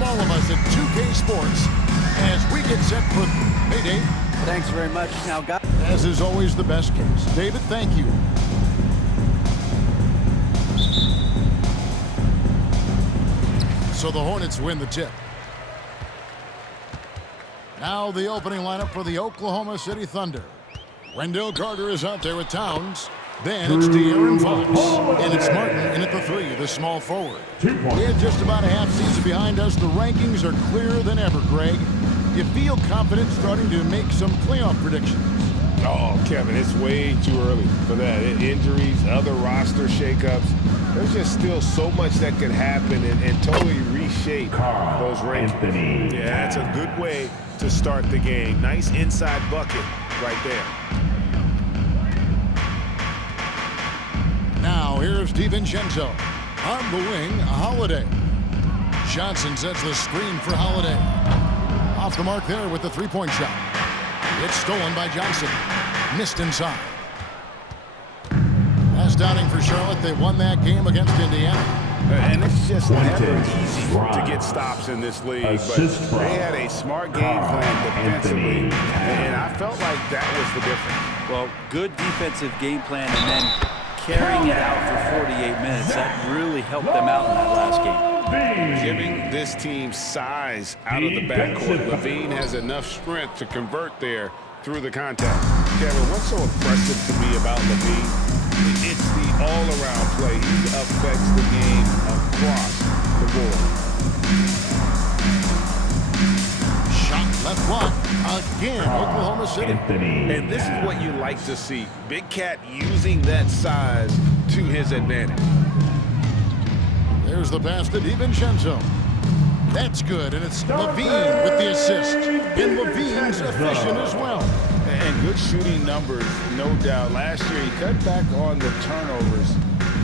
from all of us at 2K Sports as we get set for... Hey, Dave. Thanks very much. Now, guys. As is always the best case. David, thank you. So the Hornets win the tip. Now the opening lineup for the Oklahoma City Thunder. Wendell Carter is out there with Towns. Then it's De'Aaron Fox. And it's Martin in at the 3, the small forward. With just about a half season behind us, the rankings are clearer than ever, Greg. You feel confident starting to make some playoff predictions? Oh, Kevin, it's way too early for that. Injuries, other roster shakeups. There's just still so much that could happen and totally reshape those rankings. Yeah, it's a good way to start the game. Nice inside bucket right there. Now here's DiVincenzo. On the wing, Holiday. Johnson sets the screen for Holiday. Off the mark there with the three-point shot. It's stolen by Johnson. Missed inside. Last outing for Charlotte. They won that game against Indiana. And it's just never easy to get stops in this league. But they had a smart game plan defensively. And I felt like that was the difference. Well, good defensive game plan and then carrying it out for 48 minutes. That really helped them out in that last game. Giving this team size out of the backcourt. Levine has enough strength to convert there through the contact. Kevin, what's so impressive to me about Levine? It's the all-around play. He affects the game across the board. Shot left block. Again, Oklahoma City. And this is what you like to see. Big Cat using that size to his advantage. There's the pass to DiVincenzo. That's good, and it's Levine with the assist. And Levine's efficient as well. And good shooting numbers, no doubt. Last year, he cut back on the turnovers.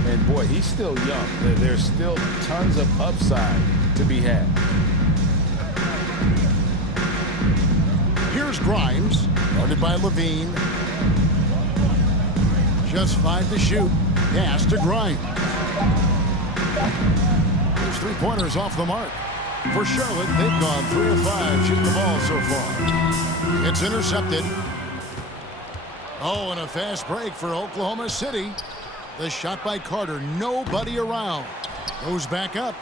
And, boy, he's still young. There's still tons of upside to be had. Here's Grimes, guarded by Levine. Just 5 to shoot. Pass to Grimes. There's 3-pointers off the mark. For Charlotte, they've gone 3 of 5 shooting the ball so far. It's intercepted. Oh, and a fast break for Oklahoma City. The shot by Carter. Nobody around. Goes back up.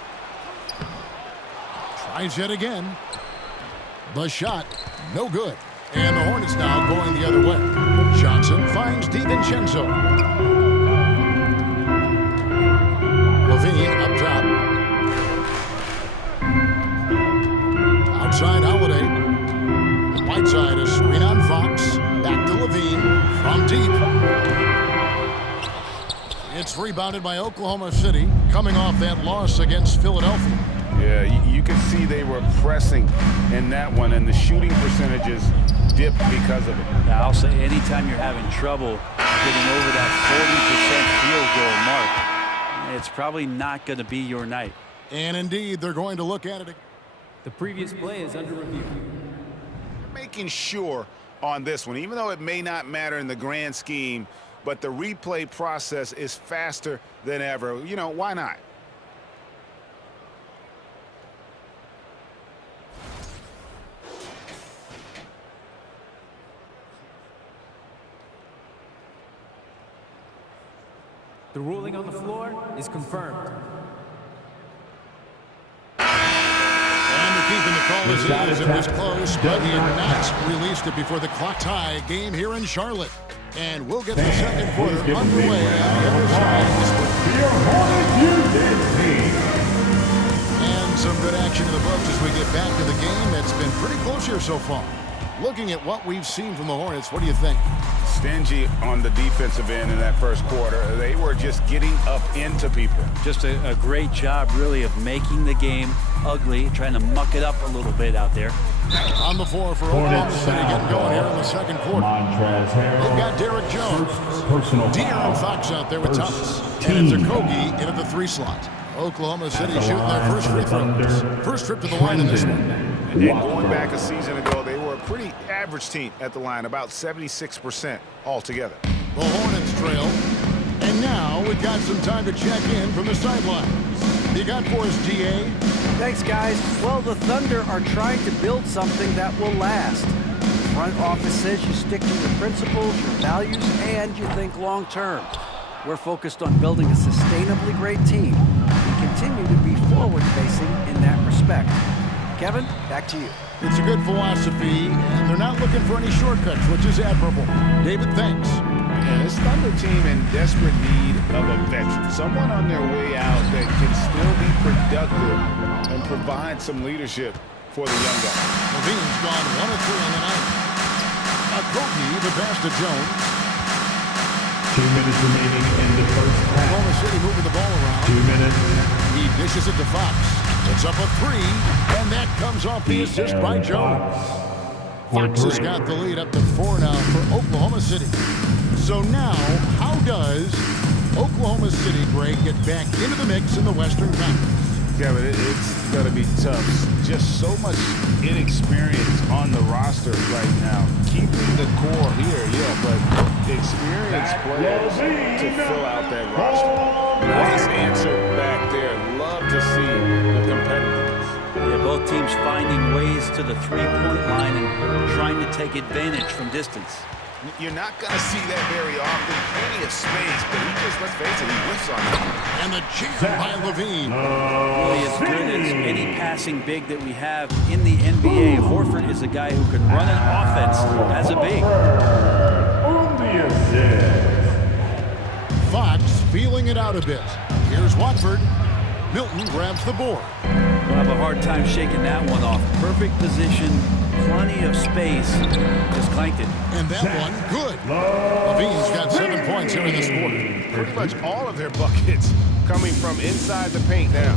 Tries it again. The shot, no good. And the Hornets now going the other way. Johnson finds DiVincenzo. Levine up top. Outside Holiday. Whiteside a screen on Fox. Back to Levine from deep. It's rebounded by Oklahoma City, coming off that loss against Philadelphia. Yeah, you can see they were pressing in that one, and the shooting percentages dipped because of it. Now, I'll say anytime you're having trouble getting over that 40% field goal mark, it's probably not going to be your night. And indeed, they're going to look at it. The previous play is under review. Making sure on this one, even though it may not matter in the grand scheme, but the replay process is faster than ever. You know, why not? The ruling on the floor is confirmed. Keeping the call as it was close, but he had not released it before the clock tie game here in Charlotte. And we'll get the second quarter underway on the other side of this one. And some good action in the books as we get back to the game. It's been pretty close here so far. Looking at what we've seen from the Hornets, what do you think? Stingy on the defensive end in that first quarter. They were just getting up into people. Just a great job, really, of making the game ugly, trying to muck it up a little bit out there. On the floor for Oklahoma City getting going here in the second quarter. They've got Derek Jones. De'Aaron Fox out there with Thomas. And it's Okogie in at the 3 slot. Oklahoma City shooting their first free throws. First trip to the line in this one. And then going back a season ago, they were a pretty average team at the line, about 76% altogether. The Hornets trail. And now we've got some time to check in from the sidelines. You got for us, DA? Thanks, guys. Well, the Thunder are trying to build something that will last. The front office says you stick to your principles, your values, and you think long-term. We're focused on building a sustainably great team. We continue to be forward-facing in that respect. Kevin, back to you. It's a good philosophy, and they're not looking for any shortcuts, which is admirable. David, thanks. And this Thunder team in desperate need of a veteran, someone on their way out that can still be productive and provide some leadership for the young guys. Levine's gone 1 of 3 on the night. Kobe, the pass to Jones. 2 minutes remaining in the first half. Oklahoma City moving the ball around. 2 minutes. He dishes it to Fox. It's up a 3, and that comes off the assist by Jones. Fox has got the lead up to 4 now for Oklahoma City. So now, how does Oklahoma City, Greg, get back into the mix in the Western Conference? Kevin, it's going to be tough. Just so much inexperience on the roster right now. Keeping the core here, yeah, but experienced players to fill out that roster. Nice answer back there. Love to see the competitiveness. Yeah, both teams finding ways to the three-point line and trying to take advantage from distance. You're not going to see that very often. Plenty of space, but he just, let's face it, he whiffs on it. And the jam by Levine. Really as good as any passing big that we have in the NBA. Horford is a guy who can run an offense as a big. Fox feeling it out a bit. Here's Watford. Milton grabs the board. We'll have a hard time shaking that one off. Perfect position, plenty of space. Just clanked it. And that one, good. Levine's got 7 points here in this quarter. Pretty much all of their buckets coming from inside the paint now.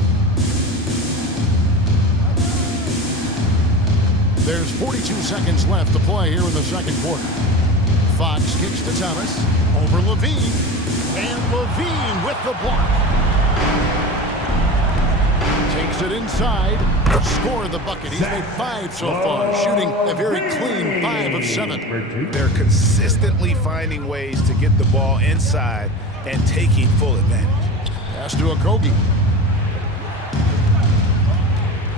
There's 42 seconds left to play here in the second quarter. Fox kicks to Thomas. Over Levine. And Levine with the block. Takes it inside. Score the bucket. He's made 5 so far, shooting a very clean 5 of 7. They're consistently finding ways to get the ball inside and taking full advantage. Pass to Okogie.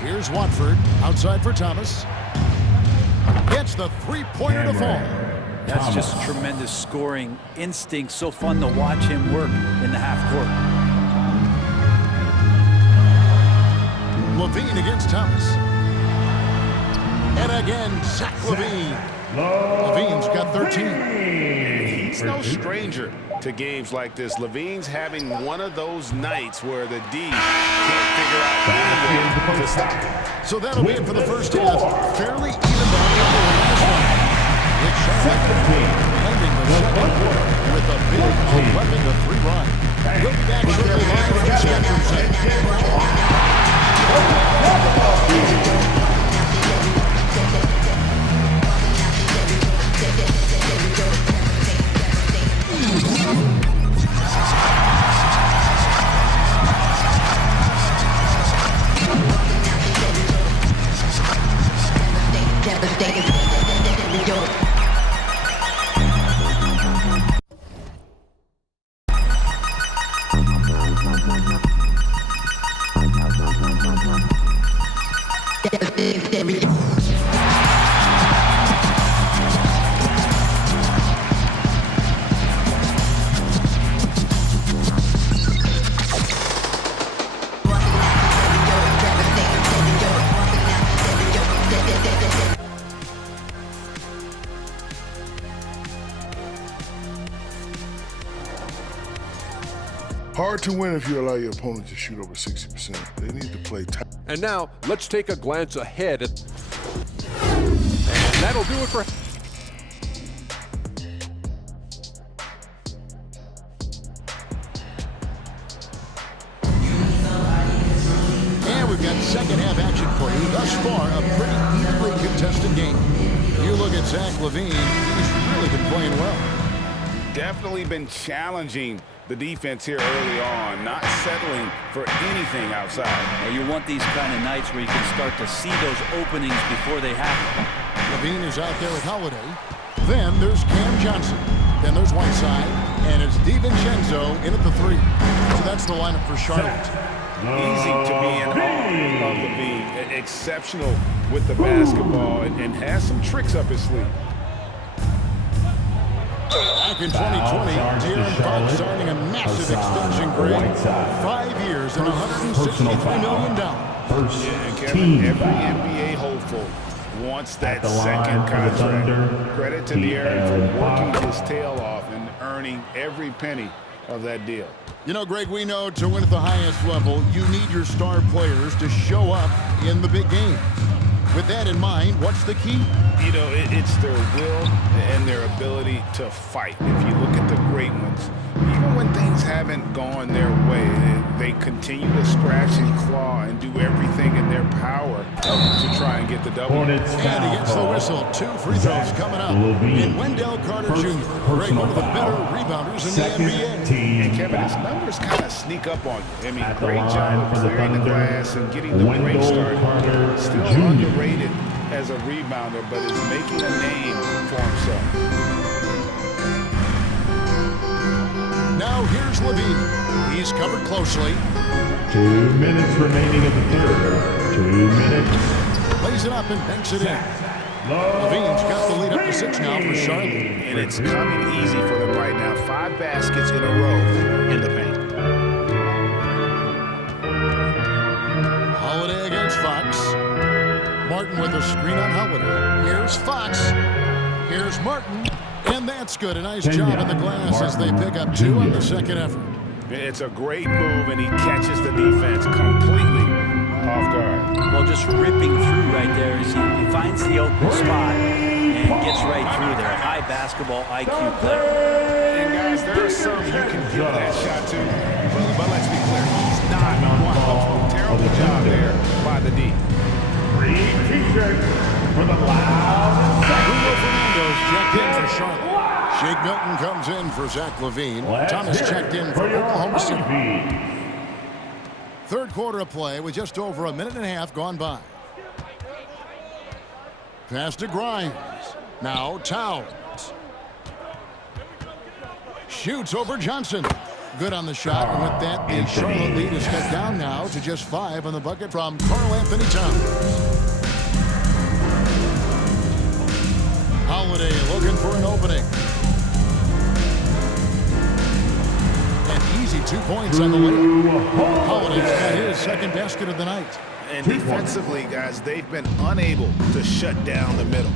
Here's Watford. Outside for Thomas. Gets the three-pointer to fall. That's just tremendous scoring instinct. So fun to watch him work in the half court. Levine against Thomas. And again, Zach Levine. Levine's got 13. He's no stranger to games like this. Levine's having one of those nights where the D can't figure out any way to stop it. So that'll be it for the first half. Fairly even down this one. It's Charlotte ending the second quarter with a big 11-3 run. We'll be back shortly live from Spectrum Center. Hard to win if you allow your opponent to shoot over 60%. They need to play tight. And now, let's take a glance ahead at... And that'll do it for... And we've got second half action for you. Thus far, a pretty evenly contested game. You look at Zach Levine, he's really been playing well. Definitely been challenging the defense here early on, not settling for anything outside. Now you want these kind of nights where you can start to see those openings before they happen. Levine is out there with Holiday. Then there's Cam Johnson. Then there's Whiteside. And it's DiVincenzo in at the 3. So that's the lineup for Charlotte. Easy to be in awe of Levine. Exceptional with the basketball and has some tricks up his sleeve. Back in 2020, De'Aaron Fox signing a massive extension grade. 5 years and $163 million. And Kevin, every NBA hopeful wants that second contract. Credit to De'Aaron for working his tail off and earning every penny of that deal. You know, Greg, we know to win at the highest level, you need your star players to show up in the big games. With that in mind, what's the key? You know, it's their will and their ability to fight. If you look at the great ones, even when things haven't gone their way, they continue to scratch and claw and do everything in their power to try and get the W. And he gets the whistle. 2 free throws coming up. In Wendell Carter Jr., Greg, one of the better rebounders in the NBA. And Kevin, his numbers kind of sneak up on you. I mean, great job of clearing the glass and getting the break started. Still underrated as a rebounder, but is making a name for himself. Now here's Levine. He's covered closely. 2 minutes remaining in the third. 2 minutes. Lays it up and banks it in. Levine's got the lead up to 6 now for Charlotte. And it's coming easy for them right now. 5 baskets in a row in the paint. Holiday against Fox. Martin with a screen on Holiday. Here's Fox. Here's Martin. And that's good. A nice job in the glass as they pick up 2 on the second effort. It's a great move, and he catches the defense completely off guard. Well, just ripping through right there as he finds the open spot and gets right through there. High basketball IQ player. And guys, there are some you can give that shot to, but let's be clear, he's not one. Terrible job there by the D. Green t-shirt for the Loud. Bruno Fernando's checked in for Charlotte. Shake Milton comes in for Zach Levine. Thomas checked in for Oklahoma City. Third quarter of play with just over a minute and a half gone by. Pass to Grimes. Now Towns. Shoots over Johnson. Good on the shot, and with that, the Charlotte lead is cut down now to just 5 on the bucket from Karl Anthony Towns. Holiday looking for an opening. An easy 2 points on the way. Holiday's got his second basket of the night. And defensively, guys, they've been unable to shut down the middle.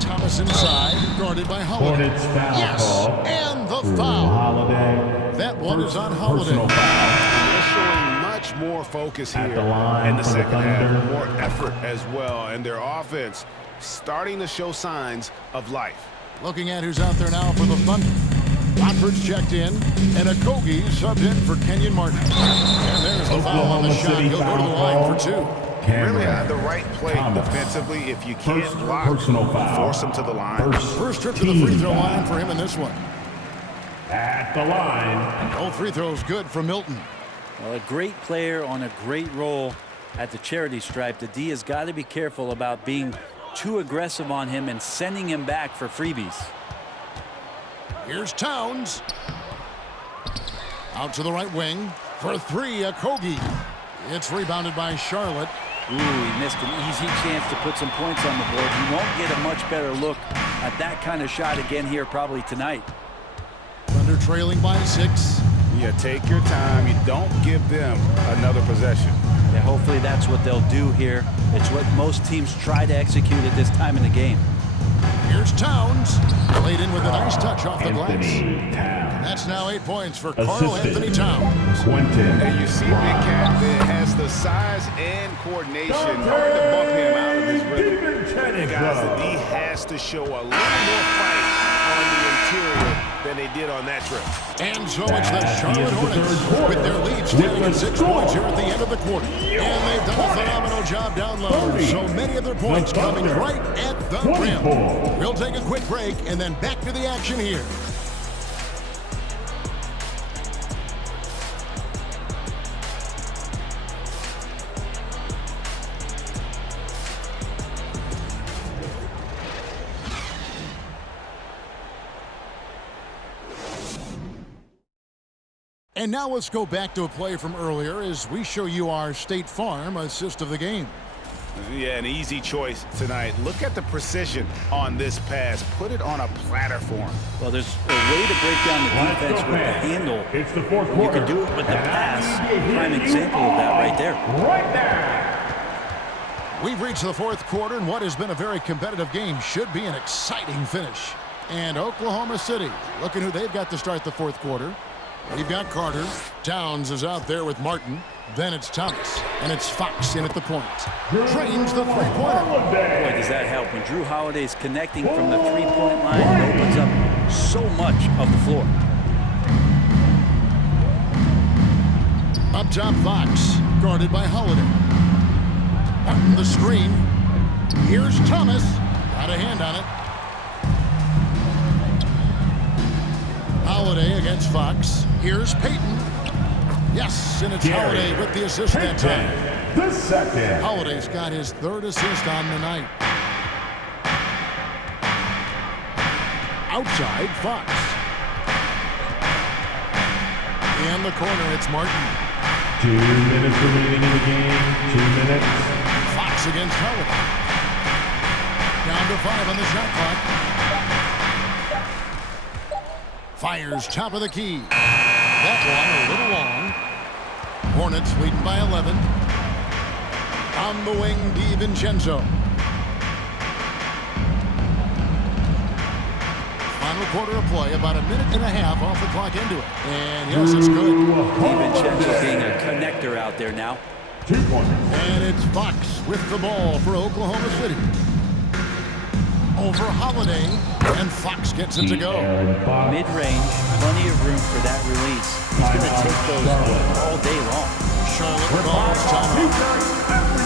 Thomas inside, guarded by Holiday. Hornets foul Yes, call. and the foul. Holiday. That one is on Holiday. Personal foul. They're showing much more focus here At the line in the for the second half, Thunder. more effort as well, and their offense starting to show signs of life. Looking at who's out there now for the Thunder. Watford's checked in, and Okogie subbed in for Kenyon Martin. And there's the foul on the Oklahoma shot. City He'll go to the foul line for call. 2. Really on the right play Thomas. defensively. If you can't First block, personal foul. force them to the line. First trip to the free throw line for him in this one. At the line. All free throws good for Milton. Well, a great player on a great role at the charity stripe. The D has got to be careful about being too aggressive on him and sending him back for freebies. Here's Towns. Out to the right wing for 3, Okogie. It's rebounded by Charlotte. Ooh, he missed an easy chance to put some points on the board. He won't get a much better look at that kind of shot again here probably tonight. Thunder trailing by 6. Yeah, take your time. You don't give them another possession. Yeah, hopefully that's what they'll do here. It's what most teams try to execute at this time in the game. Here's Towns. Laid in with a nice touch off the glass. Anthony Towns. That's now 8 points for Karl Anthony Towns. Quentin. And you see Big Cat that has the size and coordination. Hard to bump him out of his rhythm. And guys, the D has to show a little more fight on the interior than they did on that trip. And so it's the Charlotte Hornets with their lead standing at 6 points here at the end of the quarter. And they've done a phenomenal job down low. So many of their points coming right at the rim. We'll take a quick break and then back to the action here. And now let's go back to a play from earlier as we show you our State Farm assist of the game. Yeah, an easy choice tonight. Look at the precision on this pass. Put it on a platter for him. Well, there's a way to break down the defense with the handle. It's the fourth You quarter. can do it with the pass. Prime example of that right there. Right there. We've reached the fourth quarter, and what has been a very competitive game should be an exciting finish. And Oklahoma City, looking who they've got to start the fourth quarter. We've got Carter. Towns is out there with Martin. Then it's Thomas. And it's Fox in at the point. Trains the three-pointer. Boy, does that help. When Drew Holiday's connecting from the three-point line, it opens up so much of the floor. Up top, Fox. Guarded by Holiday. Martin the screen. Here's Thomas. Got a hand on it. Holiday against Fox. Here's Payton. Yes, and it's Holiday with the assist that time. The second. Holiday's got his third assist on the night. Outside, Fox. In the corner, it's Martin. 2 minutes remaining in the game. 2 minutes. Fox against Holiday. Down to 5 on the shot clock. Fires top of the key. That one a little long. Hornets leading by 11. On the wing, DiVincenzo. Final quarter of play, about a minute and a half off the clock into it. And yes, it's good. DiVincenzo being a connector out there now. 2 points. And it's Fox with the ball for Oklahoma City. Over Holiday, and Fox gets it to go. Mid-range, plenty of room for that release. He's going to take those all day long. Charlotte calls timeout.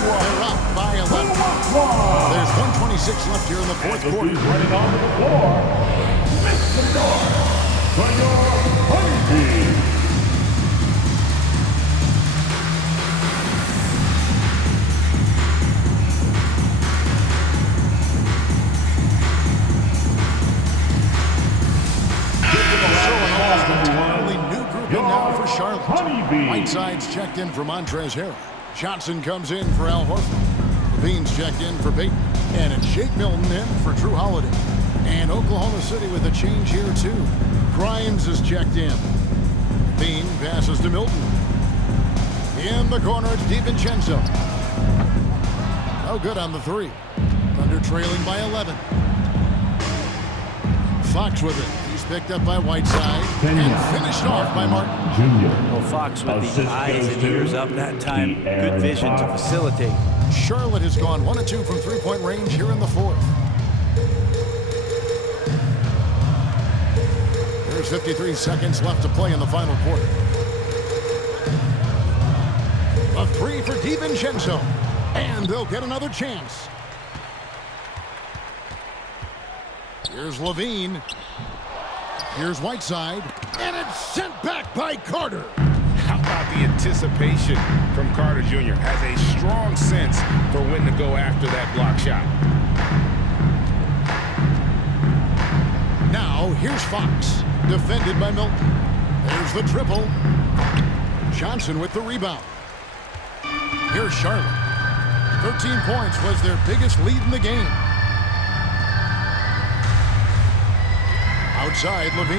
They're up by 11. There's 1:26 left here in the fourth quarter. Running onto the floor. Make some noise for your home team. Charlotte. Whiteside's checked in for Montrezl Harrell. Johnson comes in for Al Horford. Levine's checked in for Payton. And it's Shake Milton in for Drew Holiday. And Oklahoma City with a change here, too. Grimes is checked in. Levine passes to Milton. In the corner, it's DiVincenzo. No good on the three. Thunder trailing by 11. Fox with it. He's picked up by Whiteside and finished off by Martin. Well, Fox with the eyes and ears up that time. Good vision to facilitate. Charlotte has gone 1 of 2 from three-point range here in the fourth. There's 53 seconds left to play in the final quarter. A three for DiVincenzo. And they'll get another chance. Here's Levine. Here's Whiteside. And it's sent back by Carter. How about the anticipation from Carter Jr.? Has a strong sense for when to go after that block shot. Now, here's Fox. Defended by Milton. There's the triple. Johnson with the rebound. Here's Charlotte. 13 points was their biggest lead in the game. Outside, Levine.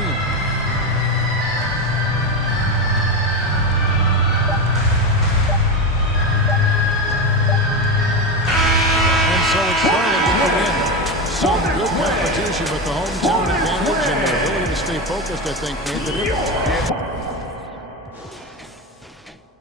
And so it's Charlotte with the win. Some good competition with the hometown advantage and their ability to stay focused, I think, made the difference.